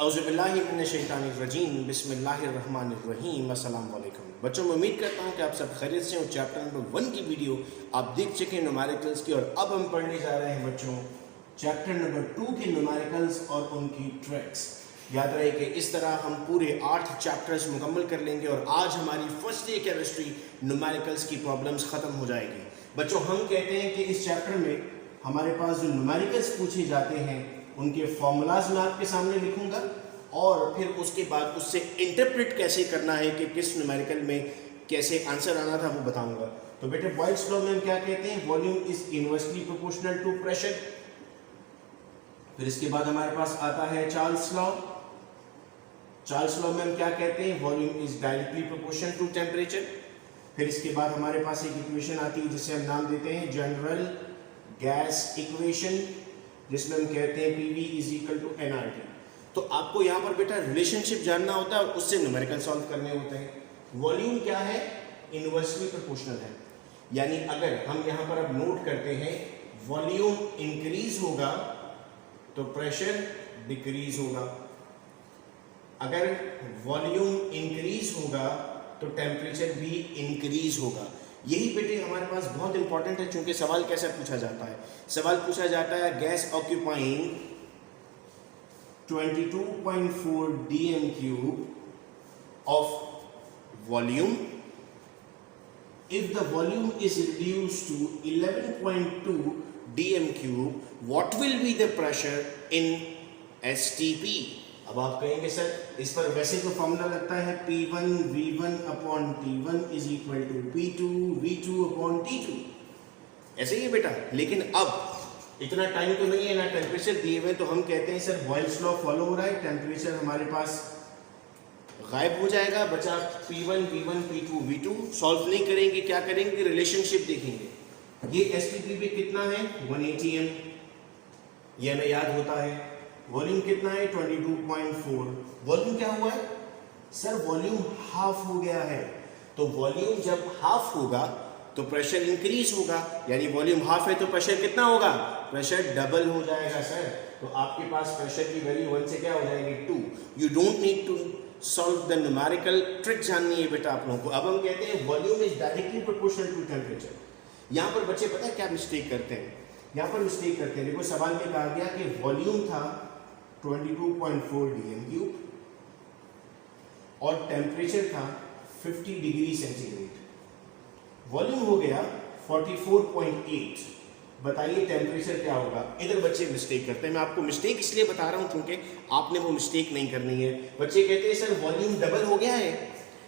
औज़ुबिल्लाहिमिनश्शैतानिर्रजीम बिस्मिल्लाहिर्रहमानिर्रहीम अस्सलाम वालेकुम। बच्चों, मैं उम्मीद करता हूँ कि आप सब खैरियत से हो। चैप्टर नंबर 1 की वीडियो आप देख चुके हैं न्यूमेरिकल्स की, और अब हम पढ़ने जा रहे हैं बच्चों चैप्टर नंबर 2 की न्यूमेरिकल्स और उनकी ट्रिक्स। याद रहे कि इस तरह हम पूरे 8 चैप्टर्स मुकम्मल कर लेंगे और आज हमारी फर्स्ट डे केमिस्ट्री न्यूमेरिकल्स की प्रॉब्लम्स ख़त्म हो जाएगी। बच्चों, हम कहते हैं कि इस चैप्टर में हमारे पास जो न्यूमेरिकल्स पूछे जाते हैं उनके फॉर्मूलाज मैं आपके सामने लिखूंगा और फिर उसके बाद उससे इंटरप्रेट कैसे करना है कि किस न्यूमेरिकल में कैसे आंसर आना था वो बताऊंगा। तो बेटे, बॉयल्स लॉ में हम क्या कहते हैं? Volume is inversely proportional to pressure. फिर इसके बाद हमारे पास आता है चार्ल्स लॉ। चार्ल्स लॉ में हम क्या कहते हैं? Volume is directly proportional to temperature. फिर इसके बाद हमारे पास एक इक्वेशन आती है जिसे हम नाम देते हैं जनरल गैस इक्वेशन, जिसमें हम कहते हैं PV is equal to nRT। तो आपको यहाँ पर बेटा रिलेशनशिप जानना होता है और उससे न्यूमेरिकल सॉल्व करने होते हैं। वॉल्यूम क्या है? इनवर्सली प्रोपोर्शनल है, यानी अगर हम यहाँ पर अब नोट करते हैं वॉल्यूम इंक्रीज होगा तो प्रेशर डिक्रीज होगा, अगर वॉल्यूम इंक्रीज होगा तो टेम्परेचर भी इंक्रीज होगा। यही बेटे हमारे पास बहुत इंपॉर्टेंट है, क्योंकि सवाल कैसे पूछा जाता है? सवाल पूछा जाता है gas occupying 22.4 dm cube of volume, if the volume is reduced to 11.2 dm cube, what will be the pressure in STP? अब आप कहेंगे सर इस पर वैसे तो फॉर्मूला लगता है P1 V1 upon T1 is equal to P2 V2 upon T2, ऐसे ही है बेटा। लेकिन अब इतना टाइम तो नहीं है ना, टेम्परेचर दिए हुए, तो हम कहते हैं सर बॉयल्स लॉ फॉलो हो रहा है, टेम्परेचर हमारे पास गायब हो जाएगा, बचा P1 V1 P2 V2। Solve नहीं करेंगे, क्या करेंगे? रिलेशनशिप देखेंगे। ये STP पे कितना है? 180 m, ये हमें याद होता है। वॉल्यूम कितना है? 22.4। वॉल्यूम क्या हुआ है सर? वॉल्यूम हाफ हो गया है। तो वॉल्यूम जब हाफ होगा तो प्रेशर इंक्रीज होगा, यानी वॉल्यूम हाफ है तो प्रेशर कितना होगा? प्रेशर डबल हो जाएगा सर। तो आपके पास प्रेशर की वैल्यू 1 से क्या हो जाएगी? 2। You don't need to solve the numerical, trick जाननी है बेटा आप लोगों को। अब हम कहते हैं volume is directly proportional to temperature. यहाँ पर बच्चे पता है क्या मिस्टेक करते हैं? यहाँ पर मिस्टेक करते हैं, देखो सवाल में कहा गया कि वॉल्यूम था 22.4 dm क्यूब और टेम्परेचर था 50 डिग्री सेंटीग्रेड। वॉल्यूम हो गया 44.8। बताइए टेम्परेचर क्या होगा? इधर बच्चे मिस्टेक करते हैं। मैं आपको मिस्टेक इसलिए बता रहा हूं क्योंकि आपने वो मिस्टेक नहीं करनी है। बच्चे कहते हैं सर वॉल्यूम डबल हो गया है,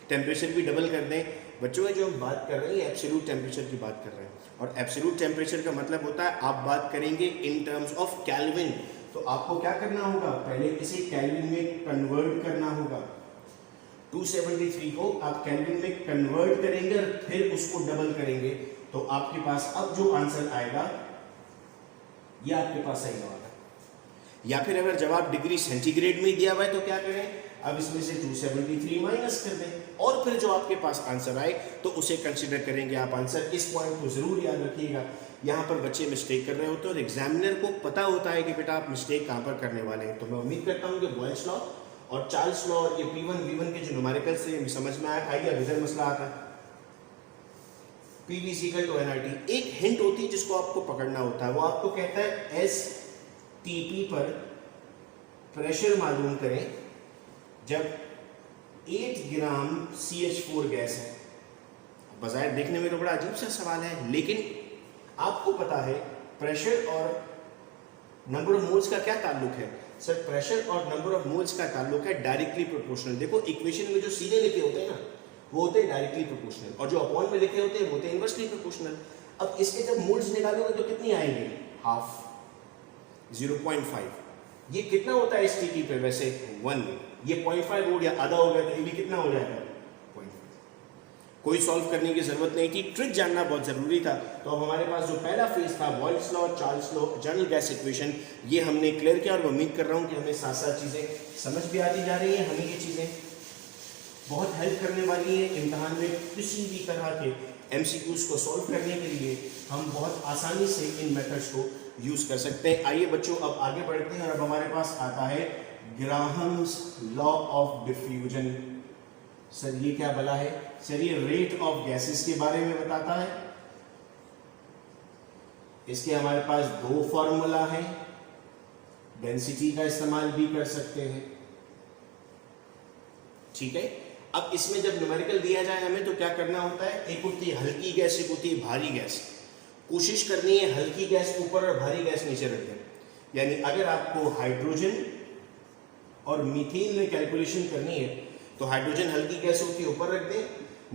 टेम्परेचर भी डबल कर दें। बच्चों में जो हम बात कर रहे हैं एब्सोल्यूट टेम्परेचर की बात कर रहे हैं, और एब्सोल्यूट टेम्परेचर का मतलब होता है आप बात करेंगे इन टर्म्स ऑफ केल्विन। तो आपको क्या करना होगा? पहले इसे केल्विन में कन्वर्ट करना होगा। 273 को आप केल्विन में कन्वर्ट करेंगे और फिर उसको डबल करेंगे, तो आपके पास अब जो आंसर आएगा ये आपके पास सही जवाब है। या फिर अगर जवाब डिग्री सेंटीग्रेड में दिया हुआ है तो क्या करें? अब इसमें से 273 माइनस कर दें और फिर जो आपके पास आंसर आए तो उसे कंसिडर करेंगे आप आंसर। इस पॉइंट को जरूर याद रखिएगा। यहाँ पर बच्चे मिस्टेक कर रहे होते हैं और एग्जामिनर को पता होता है कि बेटा आप मिस्टेक कहाँ पर करने वाले हैं। तो मैं उम्मीद करता हूँ कि बॉयल्स लॉ और चार्ल्स लॉ और ये P1 V1 के जो न्यूमेरिकल से समझ में आइए। अब इधर मसला आता है PV is equal to nRT। एक हिंट होती है जिसको आपको पकड़ना होता है, वो आपको कहता है STP पर प्रेशर मालूम करें जब 8 ग्राम CH4 गैस है। बजाय देखने में तो बड़ा अजीब सा सवाल है, लेकिन आपको पता है प्रेशर और नंबर ऑफ मोल्स का क्या ताल्लुक है? सर प्रेशर और नंबर ऑफ मोल्स का ताल्लुक है डायरेक्टली प्रोपोर्शनल। देखो इक्वेशन में जो सीधे लिखे होते हैं ना वो होते हैं डायरेक्टली प्रोपोर्शनल, और जो अपॉन में लिखे होते हैं वो होते हैं इनवर्सली प्रोपोर्शनल। अब इसके जब मोल्स निकालोगे तो कितनी आएंगे? हाफ, 0.5। ये कितना होता है STP पे? वैसे 1। ये 0.5 हो गया, आधा हो गया, तो ये भी कितना हो जाएगा? 0.5। कोई सॉल्व करने की जरूरत नहीं थी, ट्रिक जानना बहुत जरूरी था। तो अब हमारे पास जो पहला फेज था Boyle's law, Charles law, general gas equation, ये हमने क्लियर किया और उम्मीद कर रहा हूँ कि हमें साथ साथ चीज़ें समझ भी आती जा रही हैं। हमें ये चीज़ें बहुत हेल्प करने वाली है इम्तहान में किसी भी तरह के MCQs को सॉल्व करने के लिए। हम बहुत आसानी से इन मेथड्स को यूज़ कर सकते हैं। आइए बच्चों अब आगे बढ़ते हैं और अब हमारे पास आता है Graham's law of diffusion. Sir ये क्या भला है? सर ये रेट ऑफ गैसेस के बारे में बताता है। इसके हमारे पास दो फॉर्मूला है, डेंसिटी का इस्तेमाल भी कर सकते हैं, ठीक है। अब इसमें जब न्यूमेरिकल दिया जाए हमें तो क्या करना होता है, एक होती है हल्की गैस, एक होती है भारी गैस। कोशिश करनी है हल्की गैस ऊपर और भारी गैस नीचे रख दें। यानी अगर आपको हाइड्रोजन और मीथेन में कैलकुलेशन करनी है तो हाइड्रोजन हल्की गैस होती है ऊपर रख दें,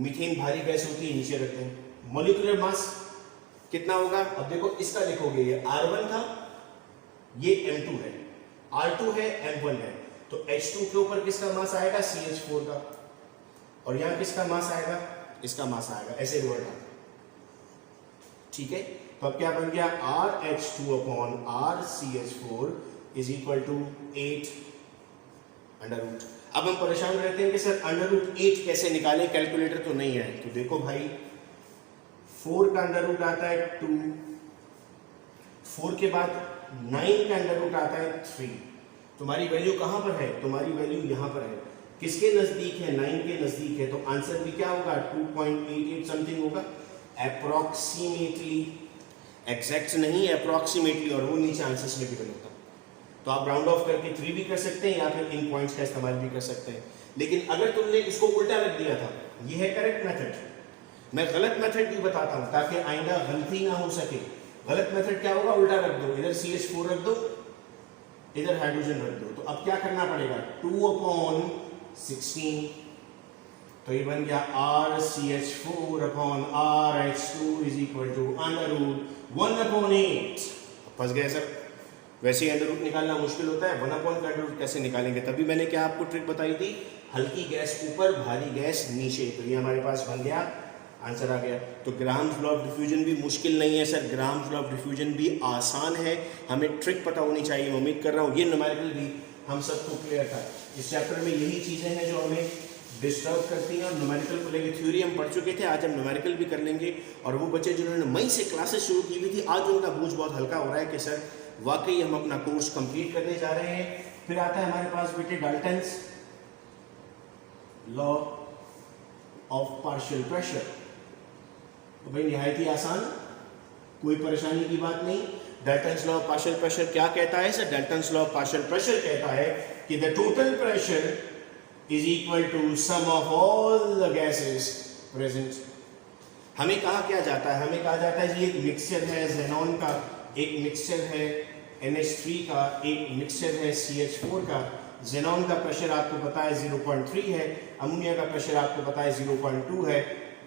मीथेन भारी गैस होती है नीचे रख दें। मॉलिक्यूलर मास कितना होगा? अब देखो इसका लिखोगे, ये R1 था, ये M2 है, R2 है, M1 है, तो H2 के ऊपर किसका मास आएगा? CH4 का। और यहां किसका मास आएगा? इसका मास आएगा, ऐसे रिवर्ट आएगा, ठीक है। तो अब क्या बन गया? RH2 upon RCH4 is equal to 8 under root. अब हम परेशान रहते हैं कि सर अंडर रूट 8 कैसे निकालें, कैलकुलेटर तो नहीं है। तो देखो भाई 4 का अंडर रूट आता है 2, 4 के बाद 9 का अंडर रूट आता है 3। तुम्हारी वैल्यू कहां पर है? तुम्हारी वैल्यू यहां पर है। किसके नजदीक है? 9 के नजदीक है, तो आंसर भी क्या होगा? 2.88 समथिंग होगा, अप्रोक्सीमेटली, एग्जैक्ट नहीं, अप्रोक्सीमेटली, और वो नीचे आंसर्स में गिवन होता है। तो आप राउंड ऑफ करके 3 भी कर सकते हैं या फिर इन पॉइंट्स का इस्तेमाल भी कर सकते हैं। लेकिन अगर तुमने इसको उल्टा रख दिया था, ये है करेक्ट मेथड। मैं गलत मेथड भी बताता हूं ताकि आइंदा गलती ना हो सके। गलत मेथड क्या होगा? उल्टा रख दो, इधर CH4 रख दो, इधर हाइड्रोजन रख दो। तो अब क्या करना पड़ेगा? 2/16, तो ये बन गया RCH4 upon RH2 is equal to under root 1/8। फंस गए सर? वैसे ही अंडर रूट निकालना मुश्किल होता है, 1 का अंडर रूट कैसे निकालेंगे? तभी मैंने क्या आपको ट्रिक बताई थी, हल्की गैस ऊपर, भारी गैस नीचे। तो ये हमारे पास बन गया, आंसर आ गया। तो ग्राहम्स लॉ ऑफ डिफ्यूजन भी मुश्किल नहीं है sir, Graham's law of diffusion भी आसान है। हमें ट्रिक पता होनी चाहिए। मैं उम्मीद कर रहा हूँ ये न्यूमेरिकल भी हम सबको क्लियर था। इस चैप्टर में यही चीज़ें हैं जो हमें डिस्टर्ब करती हैं। और न्यूमेरिकल को लेकर थ्योरी हम पढ़ चुके थे, आज हम न्यूमेरिकल भी कर लेंगे। और वो बच्चे जिन्होंने मई से क्लासेस शुरू की हुई थी, आज उनका बोझ बहुत हल्का हो रहा है कि सर वाकई हम अपना कोर्स कंप्लीट करने जा रहे हैं। फिर आता है हमारे पास बेटे Dalton's law of partial pressure. तो भाई निहायत ही आसान, कोई परेशानी की बात नहीं। Dalton's law of partial pressure क्या कहता है sir? Dalton's law of partial pressure कहता है कि the total pressure is equal to sum of all the gases present. हमें कहा क्या जाता है? हमें कहा जाता है जी एक मिक्सचर है ज़ेनॉन का, एक मिक्सचर है NH3 का, एक मिक्सचर है CH4 का। ज़ेनॉन का प्रेशर आपको पता है 0.3 है, अमोनिया का प्रेशर आपको पता है 0.2 है,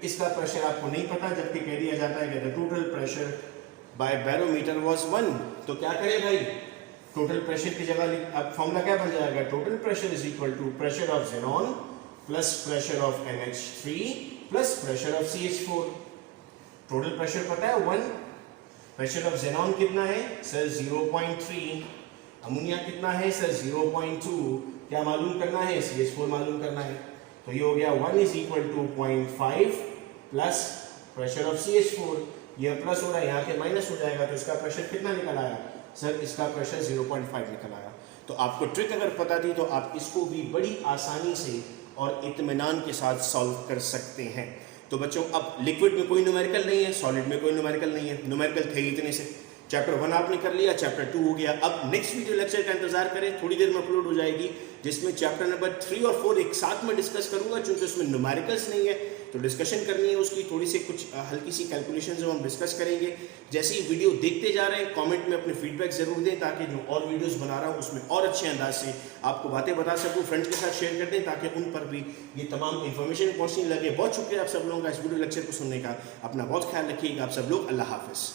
इसका प्रेशर आपको नहीं पता, जबकि कह दिया जाता है कि the total pressure by barometer was 1। तो क्या करें भाई? टोटल प्रेशर की जगह अब फॉर्मूला क्या बन जाएगा? Total pressure is equal to pressure of xenon plus pressure of NH3 plus pressure of CH4। Total pressure पता है 1, प्रेशर ऑफ ज़ेनॉन कितना है सर? 0.3। अमोनिया कितना है सर? 0.2। क्या मालूम करना है? CH4 मालूम करना है। तो ये हो गया 1 is equal to 0.5 plus pressure of CH4। ये प्लस हो रहा है, यहाँ के माइनस हो जाएगा, तो इसका प्रेशर कितना निकल आया सर? इसका प्रेशर 0.5 निकल आया। तो आपको ट्रिक अगर पता थी तो आप इसको भी बड़ी आसानी से और इत्मीनान के साथ सॉल्व कर सकते हैं। तो बच्चों अब लिक्विड में कोई न्यूमेरिकल नहीं है, सॉलिड में कोई न्यूमेरिकल नहीं है, न्यूमेरिकल थे इतने से। चैप्टर 1 आपने कर लिया, चैप्टर 2 हो गया। अब नेक्स्ट वीडियो लेक्चर का इंतजार करें, थोड़ी देर में अपलोड हो जाएगी, जिसमें चैप्टर नंबर 3 और 4 एक साथ में डिस्कस करूंगा। चूंकि उसमें न्यूमेरिकल्स नहीं है तो डिस्कशन करनी है उसकी, थोड़ी सी कुछ हल्की सी कैलकुलेशन जो हम डिस्कस करेंगे। जैसे ही वीडियो देखते जा रहे हैं कमेंट में अपने फीडबैक जरूर दें, ताकि जो और वीडियोस बना रहा हूँ उसमें और अच्छे अंदाज से आपको बातें बता सकूँ। फ्रेंड्स के साथ शेयर कर दें ताकि उन पर भी ये तमाम इन्फॉर्मेशन पहुँचने लगे। बहुत शुक्रिया आप सब लोगों का इस वीडियो लेक्चर को सुनने का। अपना बहुत ख्याल रखिएगा आप सब लोग। अल्लाह हाफिज़।